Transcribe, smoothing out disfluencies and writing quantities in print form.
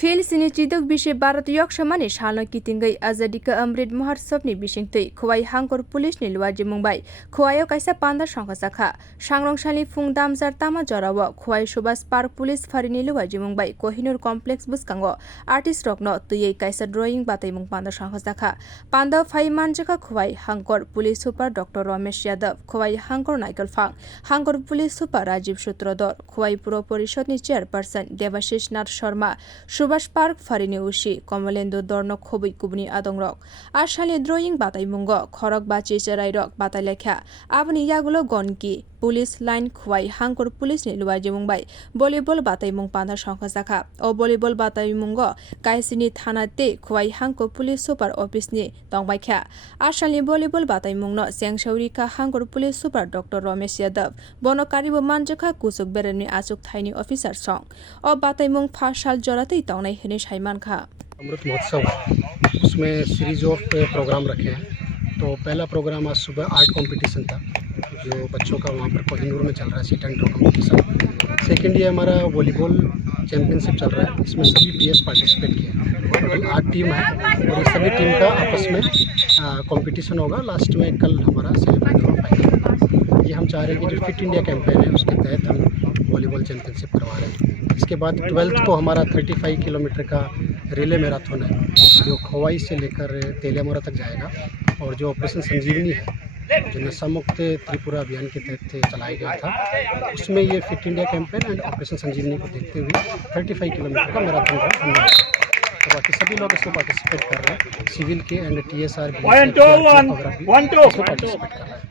Fail सिनी चिदक विषय भारत यक्षमानि सालनो कितिंगै आजादी का अमृत महोत्सवनि बिसिंगतै खुवाई हांगर पुलिसनि लुवाजि मुंबाई खुवायो काइसा पान्दा संखसाखा सांग्रंसालि फुं दामजार तामा जराव खुवाई सुभाष पार्क पुलिस फारिनि लुवाजि मुंबाई कोहिनूर कम्प्लेक्स बुस्कांगो आर्टिस्ट रकनो तुयै काइसा ड्रइंग बातै मुंग पान्दा संखसाखा पान्दा फाइ मानजका खुवाई हांगर police super doctor Ramesh Yadav खुवाई हांगर नाइकलफांग हांगर पुलिस सुपार राजीव सूत्रधर खुवाई पुर परिषदनि चेयरपर्सन देवाशिष नाथ शर्मा सुभाष पार्क फारिनि उसी कमलेन्दु दर्न खोबै कुबनि आदंरक आशाले ड्रइंग बातै मुंग खरक बाची चराई रक बातै लेखा आबनि यागुलो गनकी पुलिस लाइन खुवाई हांगर पुलिसनि लुवाजि मुंबाई भलिबल बातै मुंग पाना संखसाखा ओ भलिबल बातै मुंग काइसिनि थाना ते खुवाई हांको पुलिस सुपार अफिसनि तंबाइखा आशाले volleyball बातै मुंगनो सेंसौरिका हांगर police super doctor Ramesh Yadav बनकारिबो मानजखा कुसुक बेरेमनि Achyok थाइनि अफिसार सं ओ बातै मुंग फासाल जरातै तंनाय हने साइमान खा अमृत महोत्सव है, उसमें सीरीज ऑफ प्रोग्राम रखे हैं। तो पहला प्रोग्राम आज सुबह आर्ट कंपटीशन था जो बच्चों का वहाँ पर कोहिनूर में चल रहा है, seat and draw competition. Second ये हमारा वॉलीबॉल चैंपियनशिप चल रहा है, इसमें सभी पीएस पार्टिसिपेट किए। टोटल 8 टीम है और ये सभी टीम का आपस में कंपटीशन होगा। लास्ट में कल हमारा सेमीफाइनल और फाइनल। ये हम चाह रहे हैं कि जो फिट इंडिया कैंपेन है उसके तहत हम वॉलीबॉल चैंपियनशिप करवा रहे हैं। इसके बाद 12th को हमारा 35 किलोमीटर का रिले मैराथन है जो खोवाई से लेकर तेलियामोरा तक जाएगा। और जो ऑपरेशन संजीवनी है जो नशा मुक्त त्रिपुरा अभियान के तहत चलाया गया था, उसमें ये fit India campaign and operation Sanjeevani को देखते हुए 35 किलोमीटर का मैराथन हमने। तो बाकी सभी लोग इसमें पार्टिसिपेट कर रहे हैं, सिविल के एंड TSR पार्टिसिपेट कर रहे हैं।